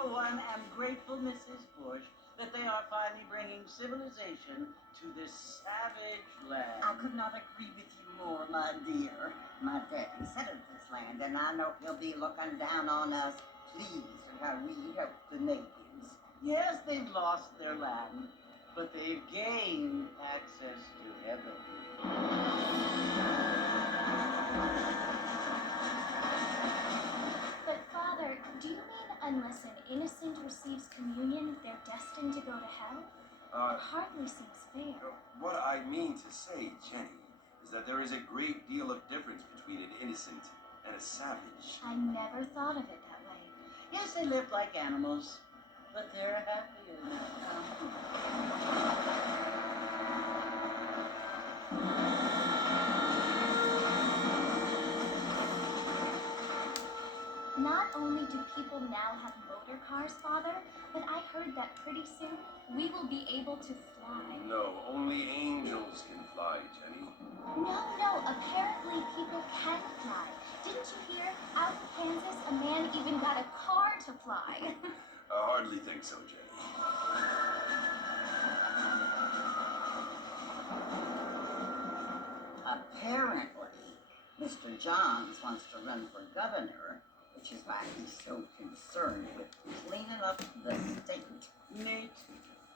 for one, am grateful, Mrs. Bush, that they are finally bringing civilization to this savage land. I could not agree with you more, my dear. My daddy settled this land, and I know he'll be looking down on us, pleased at how we help the natives. Yes, they've lost their land, but they've gained access to heaven. But, Father, do you mean unless an innocent receives communion, they're destined to go to hell? It hardly seems fair. What I mean to say, Jenny, is that there is a great deal of difference between an innocent and a savage. I never thought of it that way. Yes, they live like animals, but they're happier now. Not only do people now have motor cars, Father, but I heard that pretty soon we will be able to fly. No, only angels can fly, Jenny. No, apparently people can fly. Didn't you hear? Out in Kansas, a man even got a car to fly. I hardly think so, Jenny. Apparently, Mr. Johns wants to run for governor, which is why he's so concerned with cleaning up the state. Nate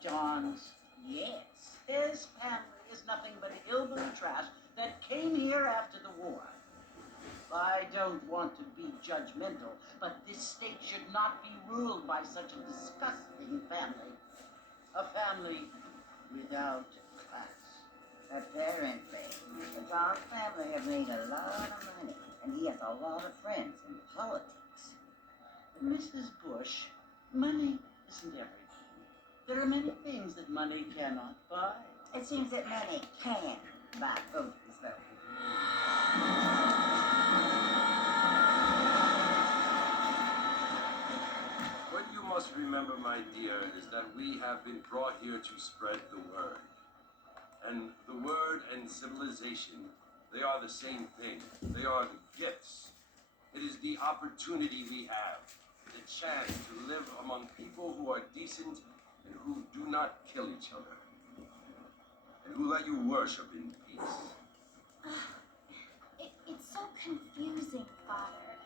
Johns, yes. His family is nothing but hillbilly trash that came here after the war. I don't want to be judgmental, but this state should not be ruled by such a disgusting family. A family without class. Apparently, the Johns family have made a lot of money, and he has a lot of friends in politics. Mrs. Bush, money isn't everything. There are many things that money cannot buy. It seems that money can buy voters, though. What you must remember, my dear, is that we have been brought here to spread the word. And the word and civilization, they are the same thing. They are the gifts. It is the opportunity we have, the chance to live among people who are decent and who do not kill each other, and who let you worship in peace. It's so confusing, Father.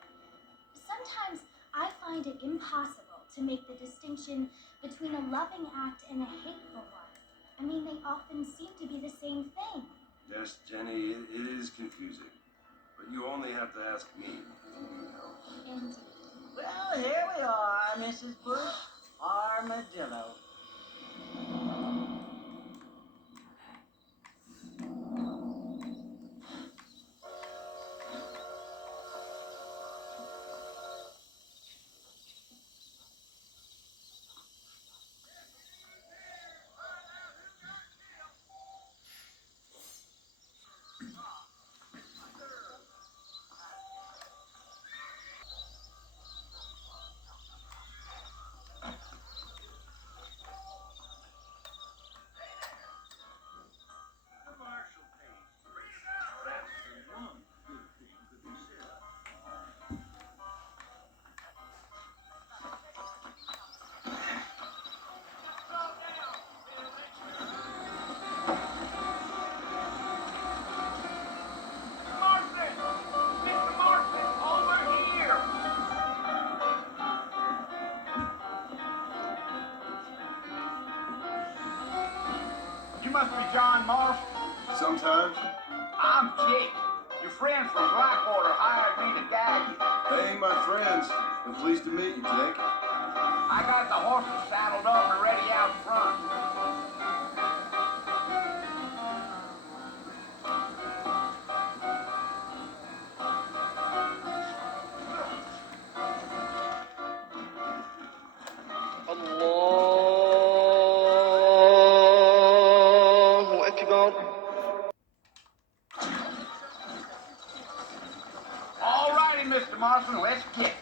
Sometimes I find it impossible to make the distinction between a loving act and a hateful one. I mean, they often seem to be the same thing. Yes, Jenny, it is confusing. But you only have to ask me. You know. Indeed. Well, here we are, Mrs. Bush. Armadillo. You must be John Marshall. Sometimes. I'm Jake. Your friends from Blackwater hired me to guide you. Hey, my friends. I'm pleased to meet you, Jake. I got the horses saddled up and ready out front. الله أكبر. All righty, Mr. Marston, let's get it.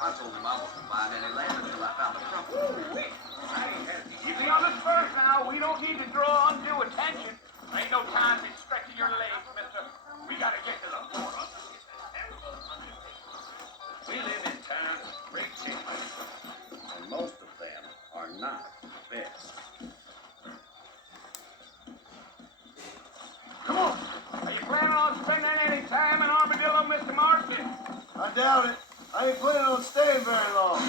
I told him I wasn't buying any land until I found a property. Easy on us first now. We don't need to draw undue attention. Ain't no time to be stretching your legs, mister. We gotta get to the border. best. Come on. Are you planning on spending any time in Armadillo, Mr. Marston? I doubt it. I ain't planning on staying very long.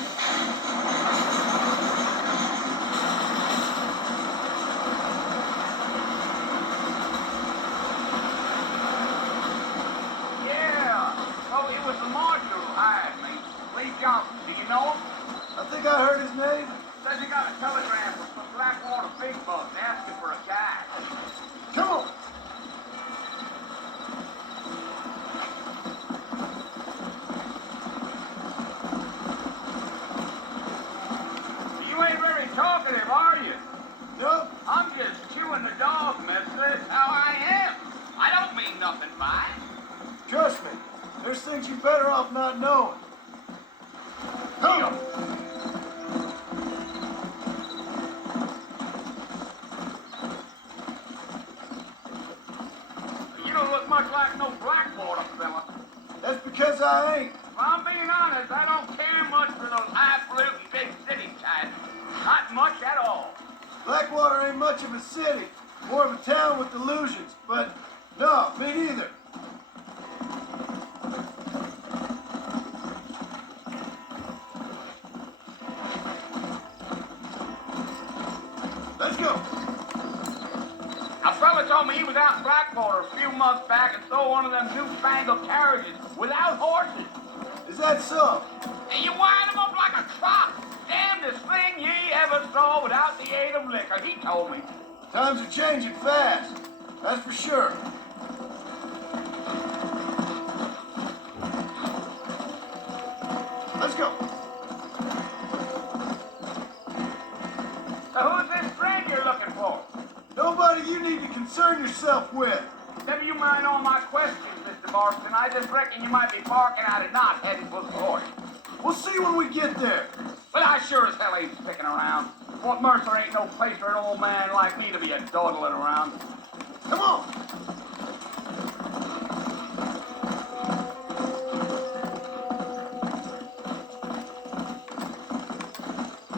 Yeah. Oh, it was the marshal who hired me. Lee Johnson. Do you know him? I think I heard his name. Says he got a telegram from some Blackwater big bucks asking for a guy. Come on. You ain't very talkative, are you? No, I'm just chewing the dog, mister. That's how I am. I don't mean nothing by it. trust me. There's things you're better off not knowing. Come on. You don't look much like no Blackwater fella. That's because I ain't. If I'm being honest, I don't care much for those highfalutin big city types. Not much at all. Blackwater ain't much of a city. More of a town with illusions. But no, me neither. Let's go. A fella told me he was out in Blackwater a few months back and saw one of them newfangled carriages without horses. Is that so? And you wind them up like a trot. Damnedest thing ye ever saw without the aid of liquor, he told me. Times are changing fast. That's for sure. Let's go. So who's this friend you're looking for? Nobody you need to concern yourself with. Never you mind all my questions, Mr. Marston. I just reckon you might be barking out at knot heading for the horse. We'll see when we get there. But I sure as hell ain't sticking around. Fort Mercer ain't no place for an old man like me to be a dawdling around. Come on.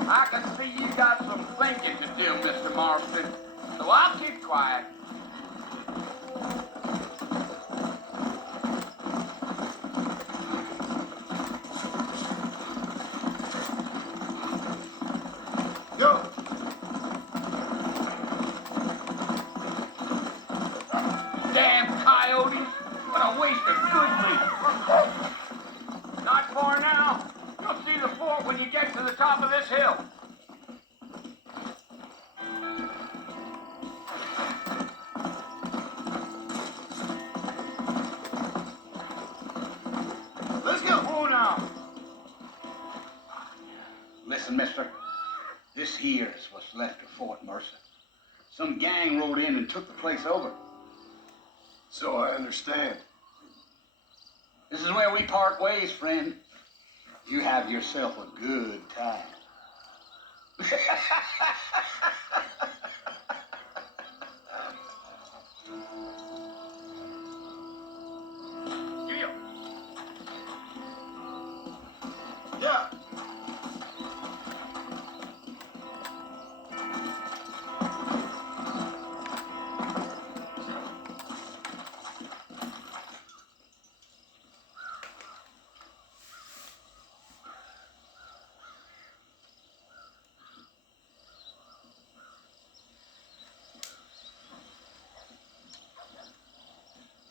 I can see you got some thinking to do, Mr. Marston. So I'll keep quiet. Go. Damn coyotes! What a waste of good meat. Not far now. You'll see the fort when you get to the top of this hill. Let's go. Oh, now. Listen, mister. This here is what's left of Fort Mercer. Some gang rode in and took the place over. So I understand. This is where we part ways, friend. You have yourself a good time. Yeah.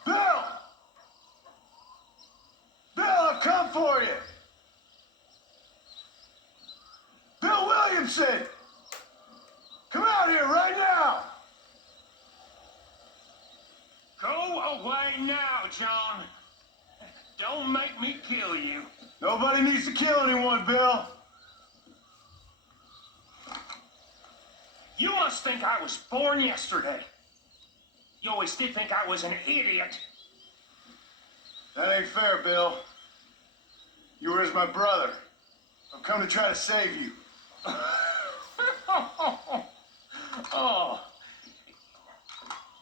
Bill! Bill, I've come for you! Bill Williamson! Come out here right now! Go away now, John. Don't make me kill you. Nobody needs to kill anyone, Bill. You must think I was born yesterday. You always did think I was an idiot. That ain't fair, Bill. You were as my brother. I've come to try to save you. Oh.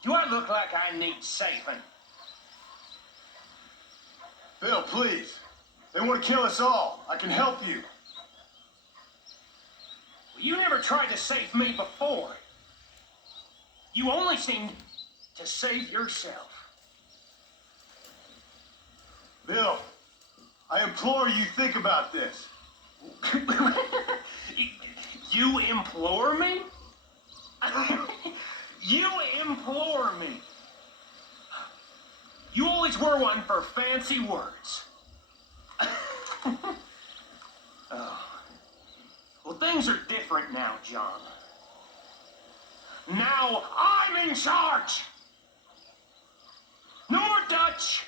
Do I look like I need saving? Bill, please. They want to kill us all. I can help you. You never tried to save me before. You only seemed to save yourself. Bill, I implore you, think about this. You implore me? You implore me. You always were one for fancy words. Oh. Well, things are different now, John. Now I'm in charge. No more Dutch.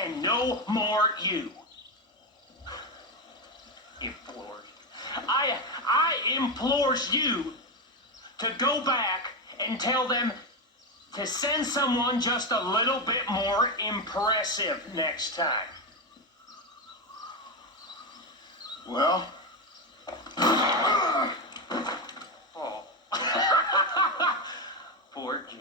And no more you. Implored. I implores you to go back and tell them to send someone just a little bit more impressive next time. Well, Oh. Poor John.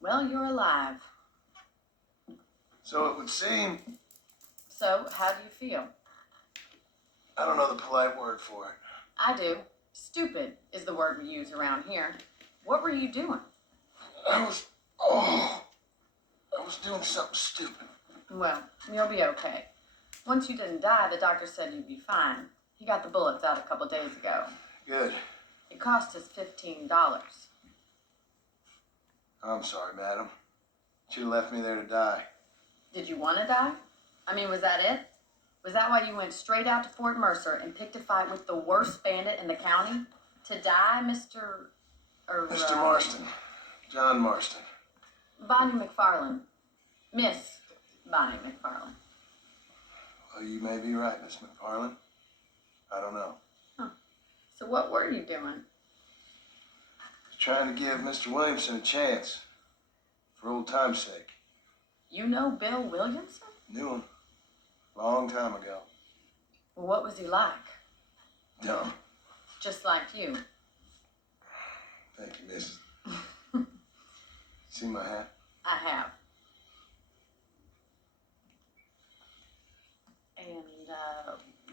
Well, you're alive. so it would seem, So, how do you feel? I don't know the polite word for it. I do. Stupid is the word we use around here. What were you doing? I was doing something stupid. Well, you'll be okay. Once you didn't die, the doctor said you'd be fine. He got the bullets out a couple days ago. Good. It cost us $15. I'm sorry, madam. Should have left me there to die. Did you want to die? I mean, was that it? Was that why you went straight out to Fort Mercer and picked a fight with the worst bandit in the county? To die, Mr. Mr. Marston. John Marston. Bonnie McFarland. Miss Bonnie McFarland. Well, you may be right, Miss McFarland. I don't know. So what were you doing? Trying to give Mr. Williamson a chance. For old time's sake. You know Bill Williamson? Knew him. Long time ago. Well, what was he like? Dumb. Just like you. Thank you, miss. See my hat? I have. And,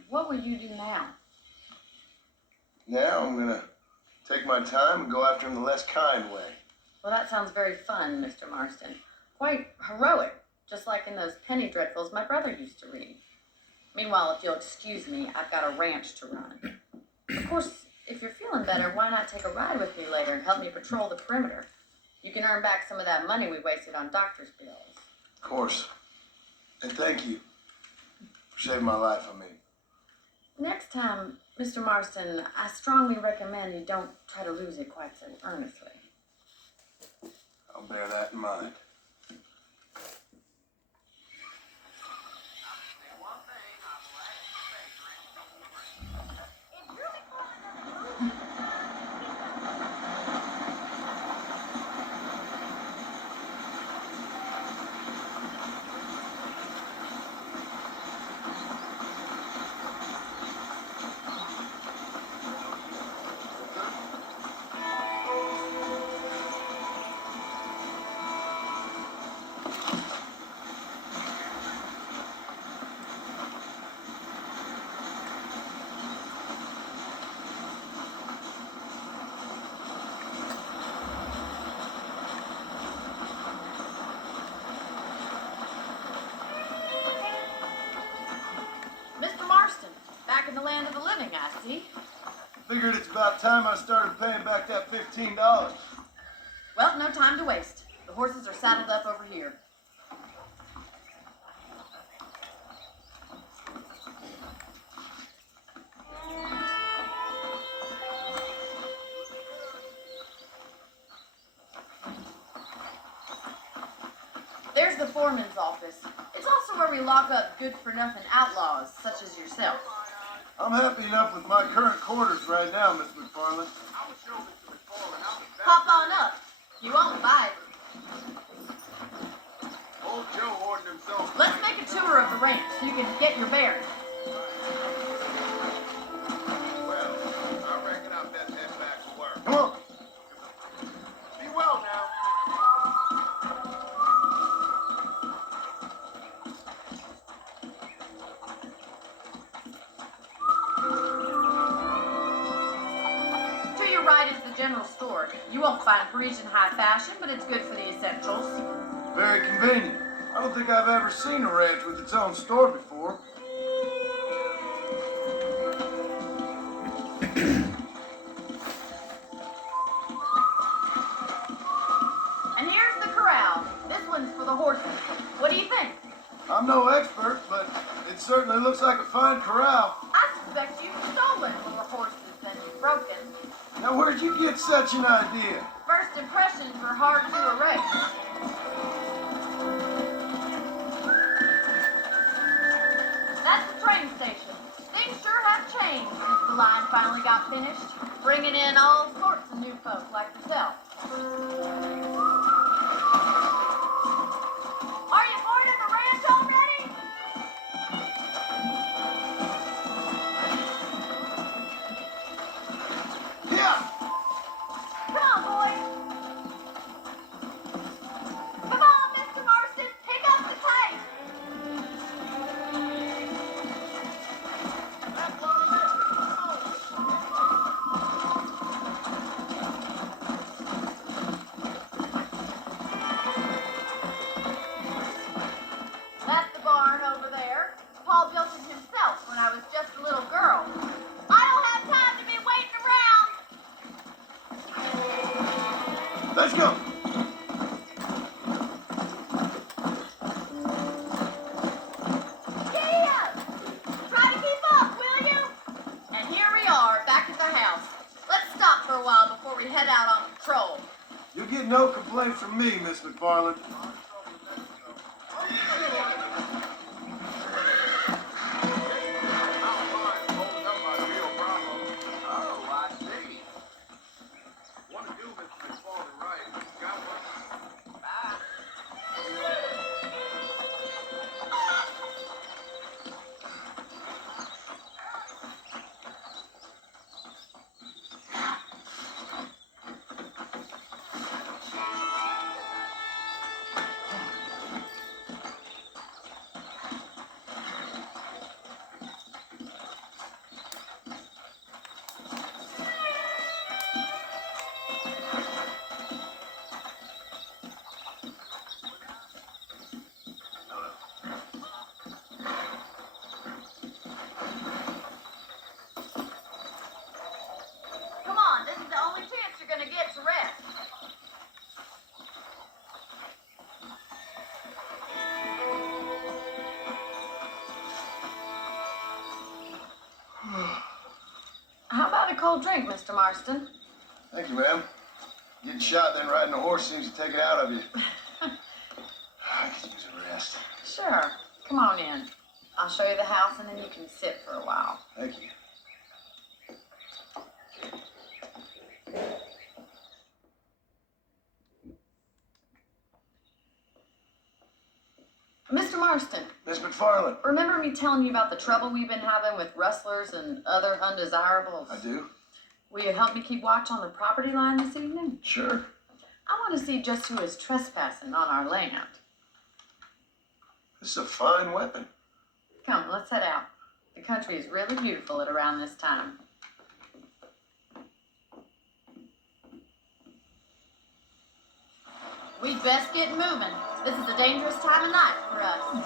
what will you do now? Now I'm gonna take my time and go after him the less kind way. Well, that sounds very fun, Mr. Marston. Quite heroic, just like in those penny dreadfuls my brother used to read. Meanwhile, if you'll excuse me, I've got a ranch to run. Of course, if you're feeling better, why not take a ride with me later and help me patrol the perimeter? You can earn back some of that money we wasted on doctor's bills. Of course. And thank you for saving my life, I mean. Next time, Mr. Marston, I strongly recommend you don't try to lose it quite so earnestly. I'll bear that in mind. figured it's about time I started paying back that $15. Well, no time to waste. The horses are saddled up over here. There's the foreman's office. It's also where we lock up good-for-nothing outlaws, such as yourself. I'm happy enough with my current quarters right now, Miss McFarland. Hop on up. You won't bite. Old Joe ordered himself. Let's make a tour of the ranch so you can get your bearings. Well, I reckon I'll best head back to work. Come on. Be well now. To your right is the general store. You won't find Parisian high fashion, but it's good for the essentials. Very convenient. I don't think I've ever seen a ranch with its own store before. And here's the corral. This one's for the horses. What do you think? I'm no expert, but it certainly looks like a fine corral. I suspect you've stolen more horses than you've broken. Now, where'd you get such an idea? First impressions are hard to erase. That's the train station. Things sure have changed since the line finally got finished, bringing in all sorts of new folk like yourself. Are you bored of the ranch already? Yeah! Come on, boys. Come on, Mr. Marston, pick up the pace. That's the barn over there. Paul built it himself when I was just a little girl. I don't have time to be waiting around. Let's go! Giddy up! Try to keep up, will you? And here we are, back at the house. Let's stop for a while before we head out on patrol. You'll get no complaints from me, Miss McFarland. Oh, I see. Want to do Mr. McFarland right. Got one? Bye. Come on, this is the only chance you're gonna get to rest. How about a cold drink, Mr. Marston? Thank you, ma'am. Getting shot then riding a horse seems to take it out of you. I could use a rest. Sure. Come on in. I'll show you the house and then you can sit for a while. Thank you. Mr. Marston, Miss McFarland. remember me telling you about the trouble we've been having with rustlers and other undesirables? I do? Will you help me keep watch on the property line this evening? Sure. I want to see just who is trespassing on our land. This is a fine weapon. Come, let's head out. The country is really beautiful at around this time. We'd best get moving. This is a dangerous time of night for us.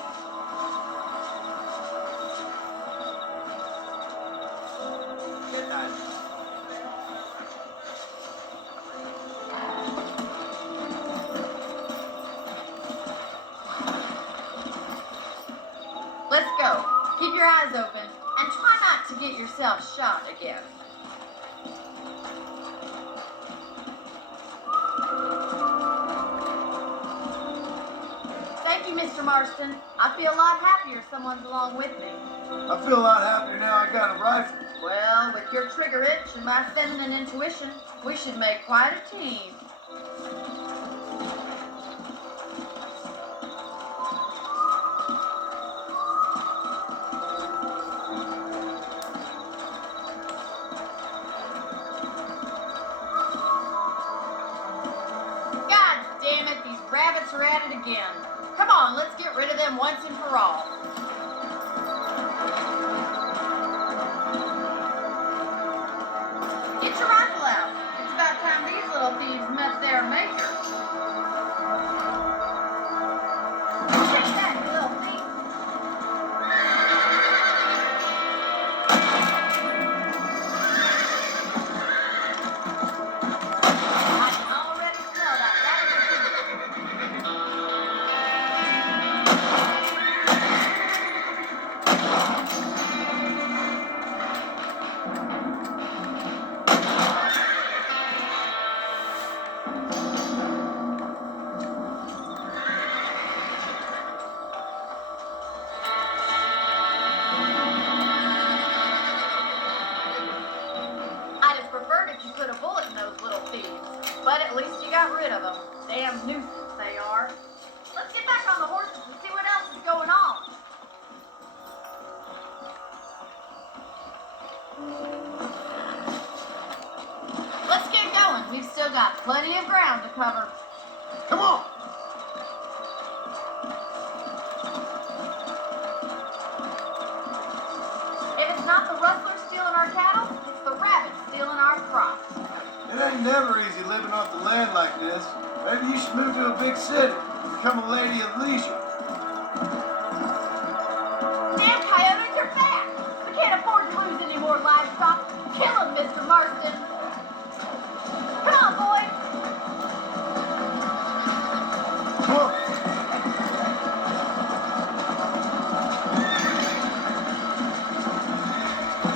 eyes open and try not to get yourself shot again. Thank you, Mr. Marston. I feel a lot happier someone's along with me. I feel a lot happier now I got a rifle. Well, with your trigger itch and my feminine intuition, we should make quite a team. God damn it, these rabbits are at it again. Come on, let's get rid of them once and for all. Get your rifle out. It's about time these little thieves met their maker. Take that, you little thief. I can already smell that rabbit. I'd have preferred if you put a bullet in those little thieves, but at least you got rid of them. Damn nuisance they are. Let's get back on the horses and see what else is going on. Let's get going. We've still got plenty of ground to cover. Come on! If it's not the rustlers stealing our cattle, it's the rabbits stealing our crops. It ain't never easy living off the land like this. Maybe you should move to a big city. Become a lady of leisure. Damn coyotes are back! We can't afford to lose any more livestock. Kill them, Mr. Marston. Come on, boy. Come on!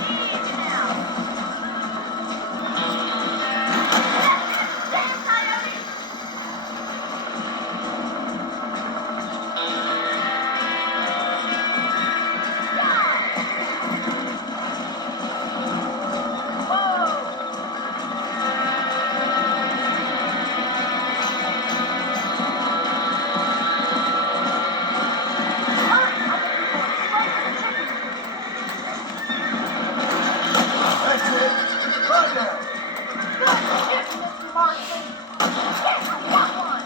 Easy now. Damn coyotes! That's it! Right there! Good, Mr. Marston. Yes, I got one.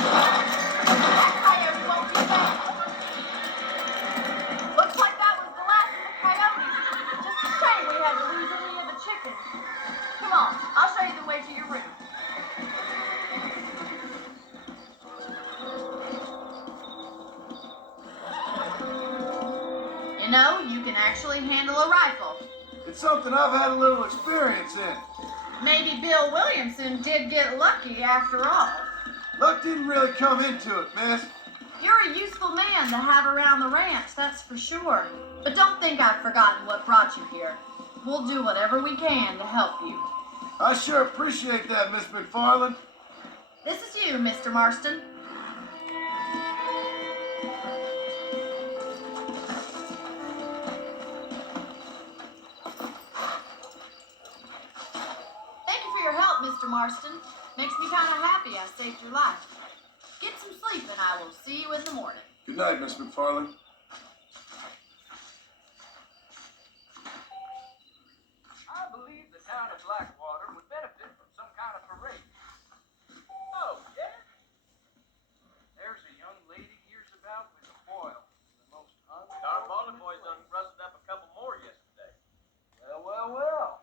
That coyote won't be back. Looks like that was the last of the coyotes. Just a shame we had to lose any of the chickens. Come on, I'll show you the way to your room. You know, you can actually handle a rifle. It's something I've had a little experience in. Maybe Bill Williamson did get lucky after all. Luck didn't really come into it, miss. You're a useful man to have around the ranch, that's for sure. But don't think I've forgotten what brought you here. We'll do whatever we can to help you. I sure appreciate that, Miss McFarland. This is you, Mr. Marston. Thank you for your help, Mr. Marston. Makes me kind of happy I saved your life. Get some sleep and I will see you in the morning. Good night, Miss McFarland. I believe the town of Blackwater would benefit from some kind of parade. Oh, yeah? There's a young lady hears about with a foil. The most Our Baldy boys done rusted up a couple more yesterday. Well.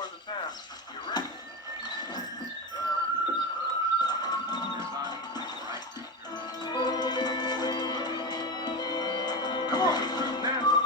tour of the town. You ready? Come on, now.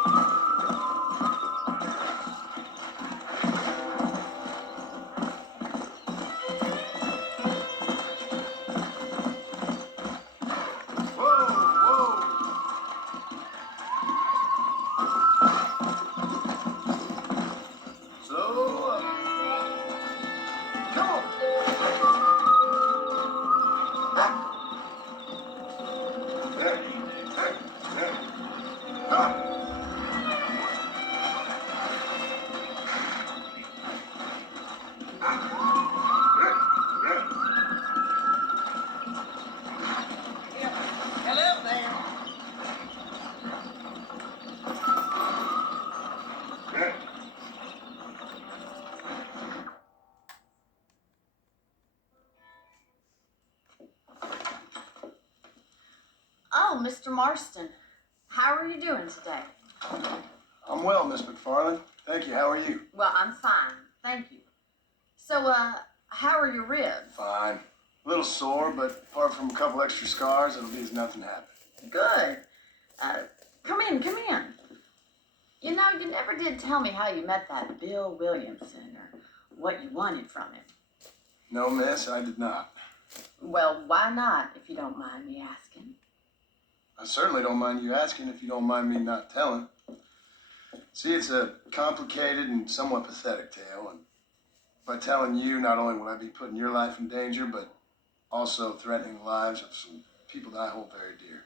Hello there. Oh, Mr. Marston, how are you doing today? I'm well, Miss McFarland. Thank you. How are you? Well, I'm fine, thank you. So, how are your ribs? Fine. A little sore, but apart from a couple extra scars, it'll be as nothing happened. Good. Come in, come in. You know, you never did tell me how you met that Bill Williamson or what you wanted from him. No, miss, I did not. Well, why not, if you don't mind me asking? I certainly don't mind you asking if you don't mind me not telling. See, it's a complicated and somewhat pathetic tale, and by telling you, not only will I be putting your life in danger, but also threatening the lives of some people that I hold very dear.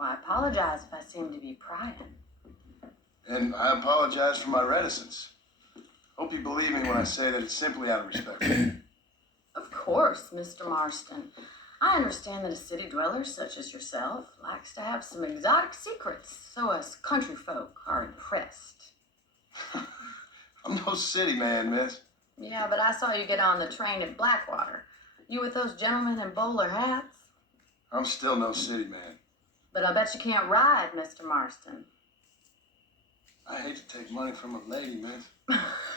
Well, I apologize if I seem to be prying. And I apologize for my reticence. Hope you believe me when I say that it's simply out of respect for you. Of course, Mr. Marston. I understand that a city dweller such as yourself likes to have some exotic secrets, so us country folk are impressed. I'm no city man, miss. Yeah, but I saw you get on the train at Blackwater. You with those gentlemen in bowler hats? I'm still no city man. But I bet you can't ride, Mr. Marston. I hate to take money from a lady, miss.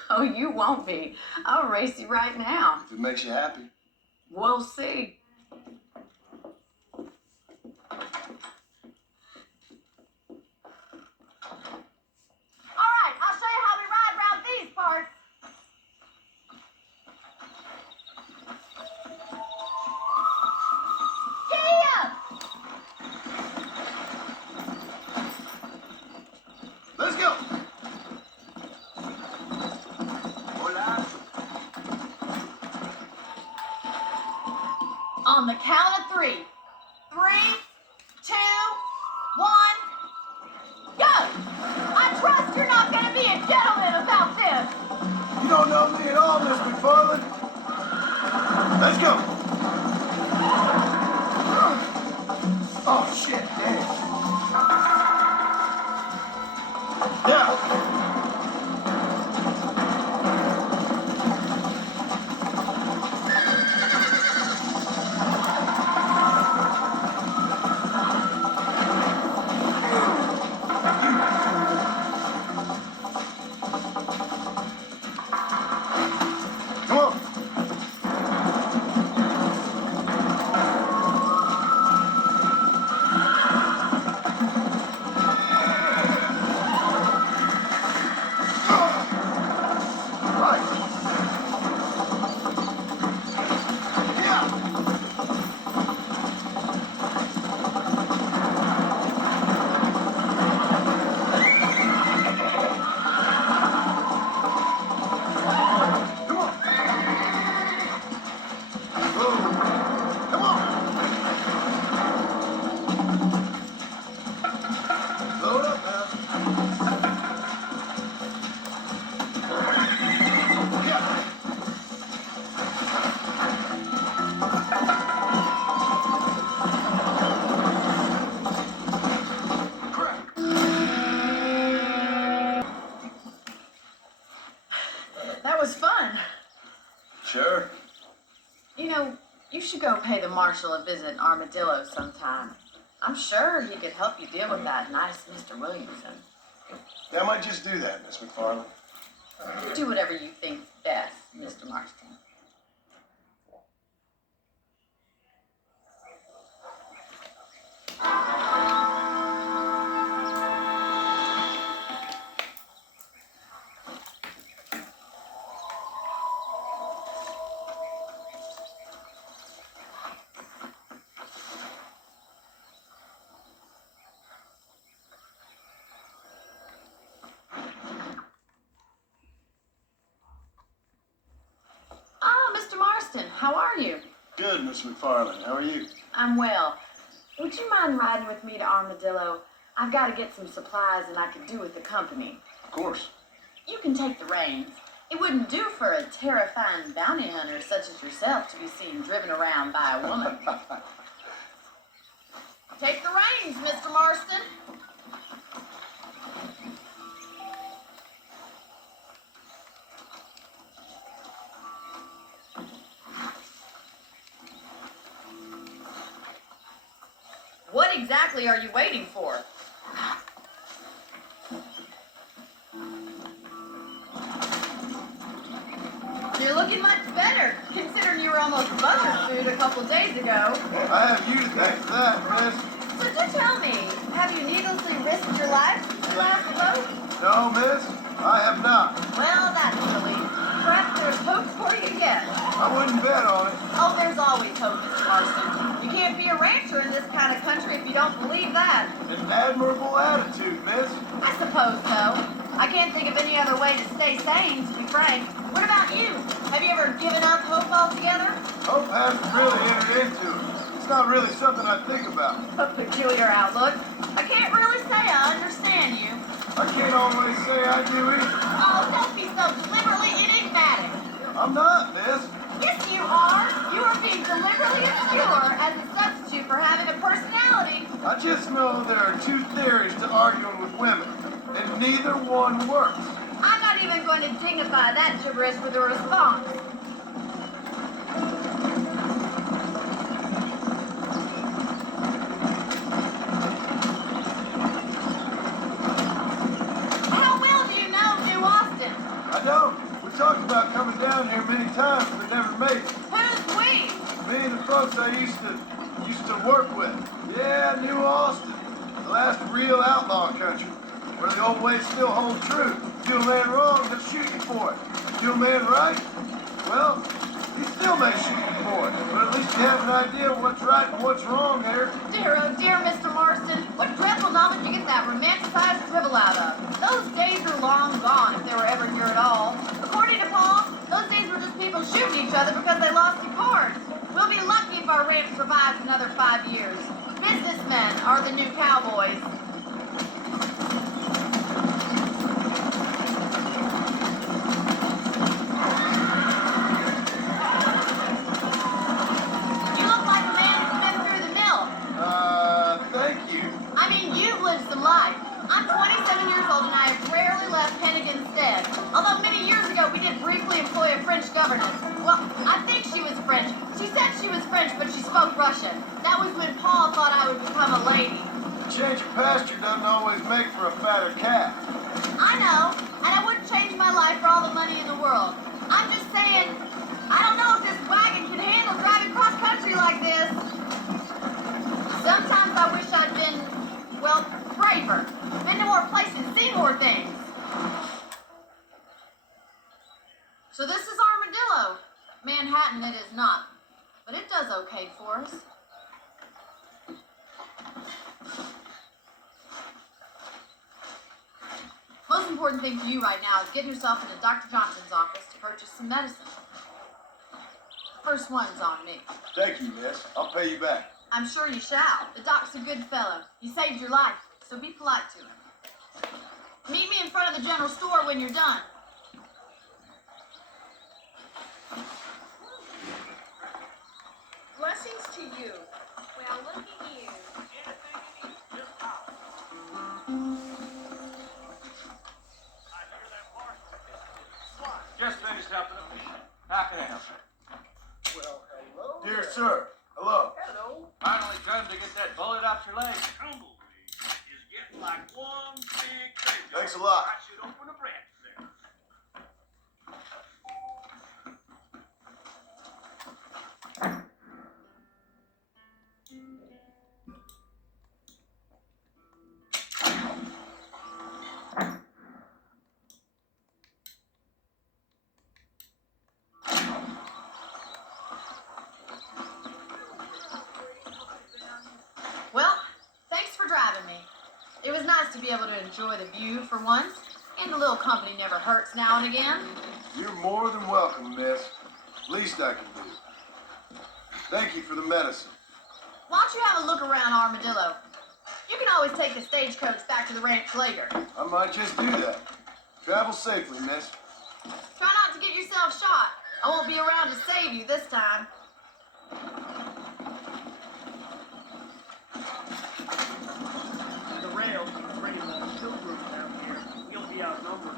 Oh, you won't be. I'll race you right now. If it makes you happy. We'll see. All right, I'll show you how we ride around these parts. Giddy up! Let's go! Hola. On the count of 3. 3, 2, 1, go! I trust you're not gonna be a gentleman about this. You don't know me at all, Miss McFarland. Let's go! Oh, shit, damn. Yeah. Come on. That was fun. Sure. You know, you should go pay the marshal a visit in Armadillo sometime. I'm sure he could help you deal with that nice Mr. Williamson. Yeah, I might just do that, Miss McFarland. You do whatever you think's Marston, how are you? Good, Miss McFarland. How are you? I'm well. Would you mind riding with me to Armadillo? I've got to get some supplies and I could do with the company. Of course. You can take the reins. It wouldn't do for a terrifying bounty hunter such as yourself to be seen driven around by a woman. Take the reins, Mr. Marston. What exactly are you waiting for? You're looking much better, considering you were almost butcher food a couple days ago. I have you to thank for that, Miss. So do tell me, have you needlessly risked your life since you last spoke? No, Miss, I have not. Well, that's relief. Perhaps there's hope for you yet. I wouldn't bet on it. Oh, there's always hope, Mr. Marston. You can't be a rancher in this kind of country if you don't believe that. An admirable attitude, Miss. I suppose so. I can't think of any other way to stay sane, to be frank. What about you? Have you ever given up hope altogether? Hope hasn't really entered into it. It's not really something I think about. A peculiar outlook. I can't really say I understand you. I can't always say I do either. Oh, don't be so deliberately enigmatic. I'm not, Miss. Yes, you are. You are being deliberately obscure as a substitute for having a personality. I just know there are two theories to arguing with women, and neither one works. I'm not even going to dignify that gibberish with a response. How well do you know New Austin? I don't. We talked about coming down here many times, but never made it. Who's we? Me and the folks I used to work with. Yeah, New Austin. The last real outlaw country, where the old ways still hold true. Do a man wrong, they'll shoot you for it. Do a man right, well, he still may shoot you for it. But at least you have an idea of what's right and what's wrong there. Dear, oh dear, Mr. Marston, what dreadful novel did you get that romanticized drivel out of? Those days are long gone, if they were ever here at all. According to Paul, those days were just people shooting each other because they lost their cards. We'll be lucky if our ranch survives another 5 years. Businessmen are the new cowboys. You look like a man who's been through the mill. Thank you. I mean, you've lived some life. I'm 27 years old and I have rarely left Pennigan's Stead. Although many years ago we did briefly employ a French governess. Well, I think she was French. She said she was French, but she spoke Russian. That was when Paul thought I would become a lady. A change of pasture doesn't always make for a fatter calf. I know, and I wouldn't change my life for all the money in the world. I'm just saying, I don't know if this wagon can handle driving cross country like this. Sometimes I wish I'd been, well, braver. Been to more places, seen more things. So this is Armadillo. Manhattan it is not, but it does okay for us. Most important thing for you right now is getting yourself into Dr. Johnson's office to purchase some medicine. First one's on me. Thank you, Miss. I'll pay you back. I'm sure you shall. The doc's a good fellow. He saved your life, so be polite to him. Meet me in front of the general store when you're done. Blessings to you. Well, look at you. Just finished helping him. How can I help you? Well, hello. Dear sir, hello. Hello. Finally trying to get that bullet out your leg. Tumbleweed is getting like one big graveyard. Thanks a lot. I should open a branch there. Well, thanks for driving me. It was nice to be able to enjoy the view for once, and a little company never hurts now and again. You're more than welcome, Miss. Least I can do. Thank you for the medicine. Why don't you have a look around Armadillo? You can always take the stagecoach back to the ranch later. I might just do that. Travel safely, miss. Try not to get yourself shot. I won't be around to save you this time. The rail keeps bringing the pilgrims down here. We'll be outnumbered.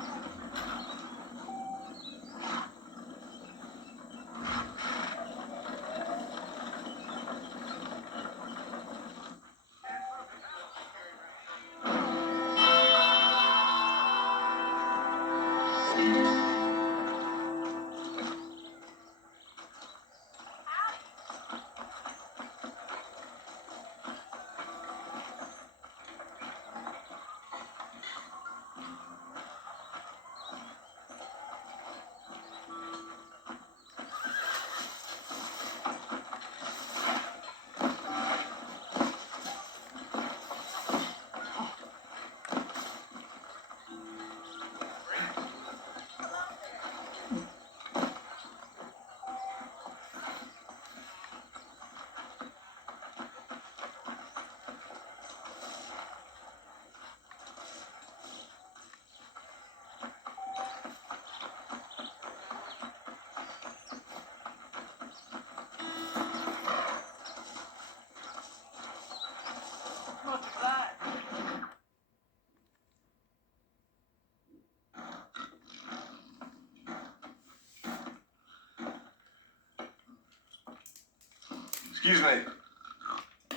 Excuse me.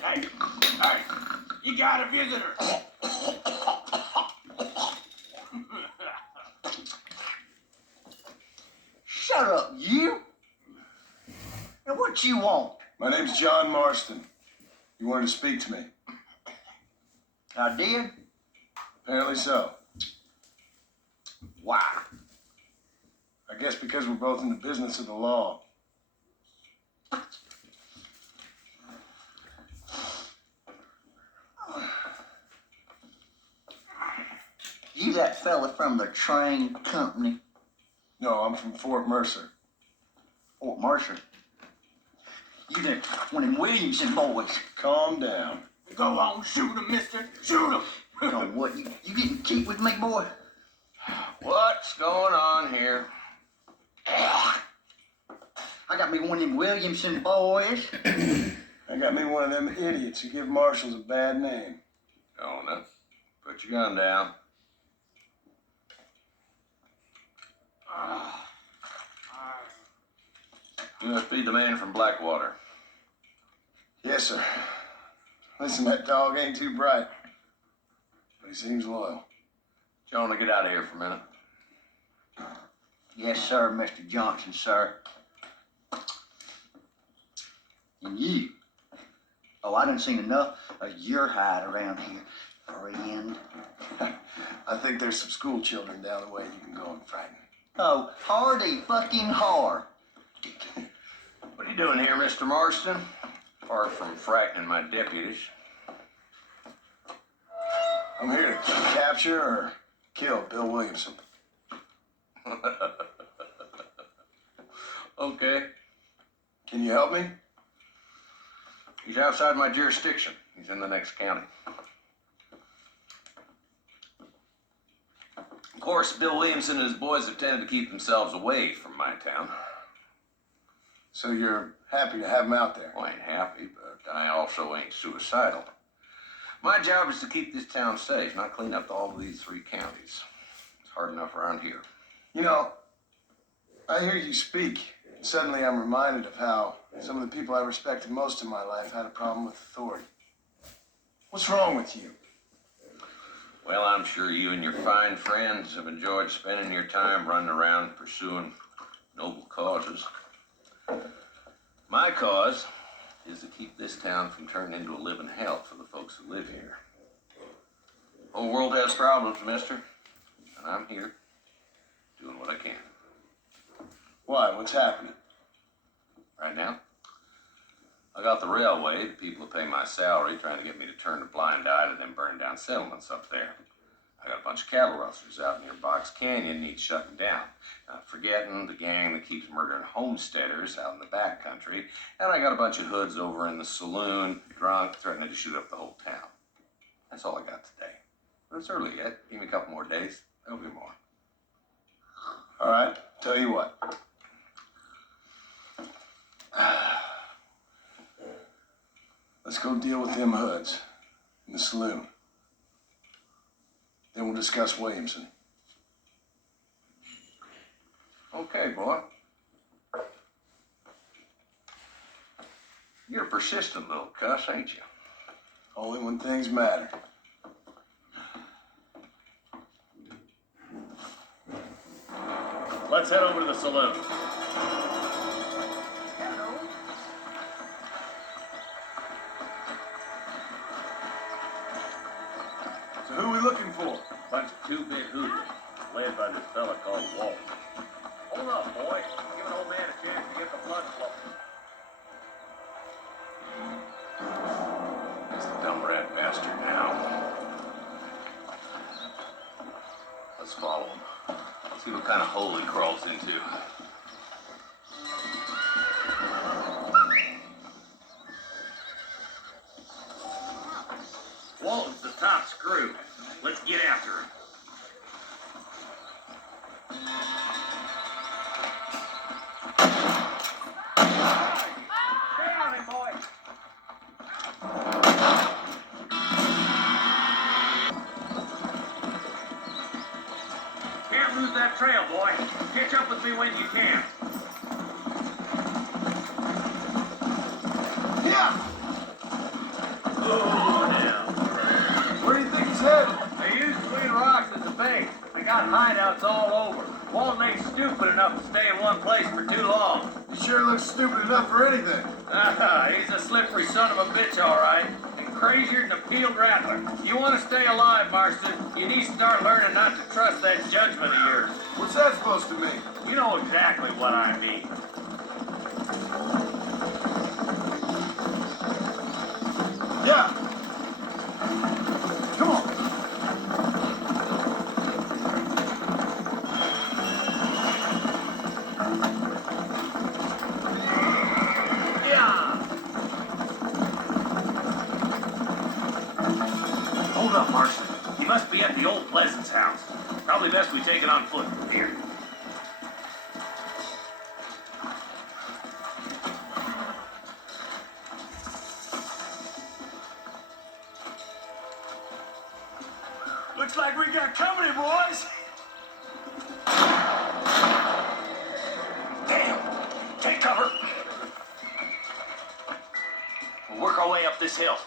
Hey, you got a visitor. Shut up, you! Now what you want? My name's John Marston. You wanted to speak to me. I did? Apparently so. Why? I guess because we're both in the business of the law. You that fella from the train company? No, I'm from Fort Mercer. Fort Mercer? You the one of them Williamson boys? Calm down. Go on, shoot him, mister. Shoot him. No, what? You getting keep with me, boy? What's going on here? I got me one of them Williamson boys. I got me one of them idiots who give marshals a bad name. Jonah, put your gun down. You must be the man from Blackwater. Yes, sir. Listen, that dog ain't too bright, but he seems loyal. Jonah, get out of here for a minute. Yes, sir, Mr. Johnson, sir. And you? Oh, I done seen enough of your hide around here, friend. I think there's some school children down the way you can go and frighten. Oh, hardy fucking hard. What are you doing here, Mr. Marston? Far from frightening my deputies. I'm here to capture or kill Bill Williamson. Okay. Can you help me? He's outside my jurisdiction. He's in the next county. Of course, Bill Williamson and his boys have tended to keep themselves away from my town. So you're happy to have him out there? Well, I ain't happy, but I also ain't suicidal. My job is to keep this town safe, not clean up all of these 3 counties. It's hard enough around here. You know, I hear you speak. Suddenly I'm reminded of how some of the people I respected most in my life had a problem with authority. What's wrong with you? Well, I'm sure you and your fine friends have enjoyed spending your time running around pursuing noble causes. My cause is to keep this town from turning into a living hell for the folks who live here. The whole world has problems, mister, and I'm here doing what I can. Why? What's happening? Right now, I got the railway, the people who pay my salary, trying to get me to turn a blind eye to them burn down settlements up there. I got a bunch of cattle rustlers out near Box Canyon needs shutting down. Not forgetting the gang that keeps murdering homesteaders out in the back country. And I got a bunch of hoods over in the saloon, drunk, threatening to shoot up the whole town. That's all I got today. But it's early yet. Give me a couple more days. There'll be more. All right, tell you what. Let's go deal with them hoods in the saloon. Then we'll discuss Williamson. Okay, boy. You're a persistent little cuss, ain't you? Only when things matter. Let's head over to the saloon. So who are we looking for? Bunch of two-bit hoodlums, led by this fella called Walt. Hold up, boy. Give an old man a chance to get the blood flowing. It's the dumb rat bastard now. Let's follow him. See what kind of hole he crawls into. Walton's the top screw. Let's get after him. Stay on him, boy. Can't lose that trail, boy. Catch up with me when you can. Yeah! Oh, now. Where do you think he's headed? They use Queen Rocks as a base. They got hideouts all over. Walton ain't stupid enough to stay in one place for too long. He sure looks stupid enough for anything. He's a slippery son of a bitch, all right. And crazier than a peeled rattler. You want to stay alive, Marston, you need to start learning not to trust that judgment of yours. What's that supposed to mean? You know exactly what I mean. Yeah! Come on! Hold up, Marston. He must be at the old Pleasance house. Probably best we take it on foot from here. Looks like we got company, boys. Damn. Take cover. We'll work our way up this hill.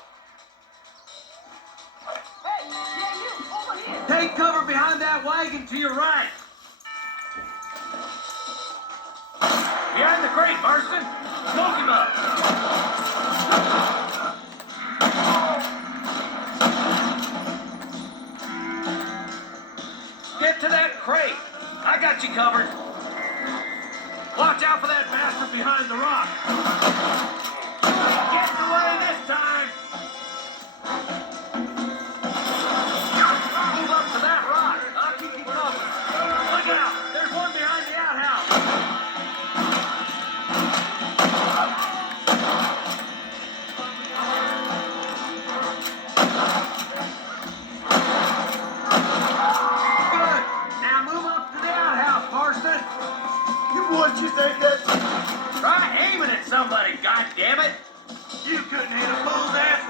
Hey, yeah, you, over here. Take cover behind that wagon to your right. Behind the crate, Marston. Smoke him up. Get to that crate. I got you covered. Watch out for that bastard behind the rock. Get in the way this time. Move up to that rock. I'll keep you covered. Look out. There's one behind the outhouse. Good. Now move up to the outhouse, Marston. You boys just ain't that... Try aiming at somebody, goddammit! You couldn't hit a fool's ass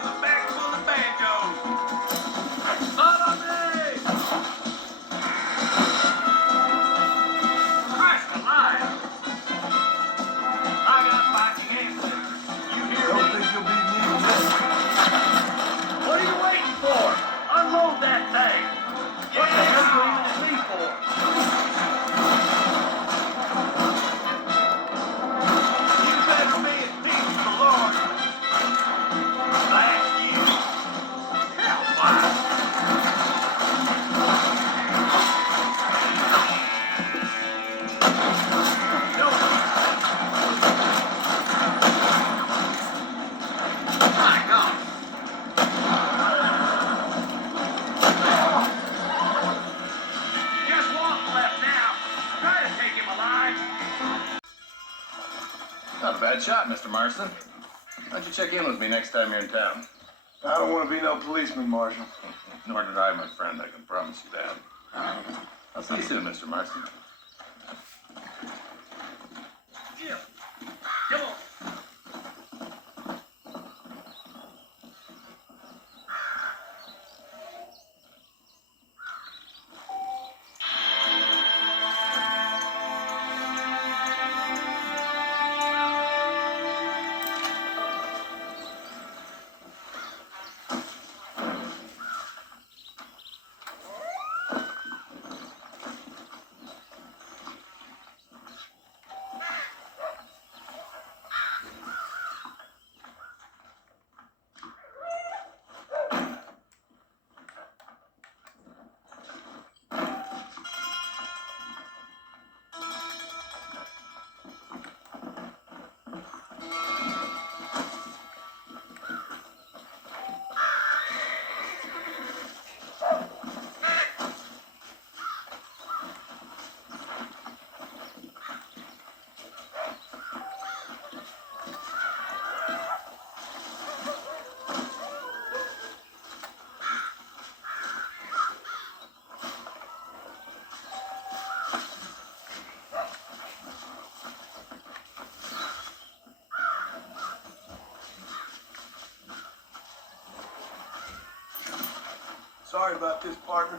Not a bad shot, Mr. Marston. Why don't you check in with me next time you're in town? I don't want to be no policeman, Marshal. Nor did I, my friend. I can promise you that. I'll see you soon, Mr. Marston. Jim, come on. Sorry about this, partner.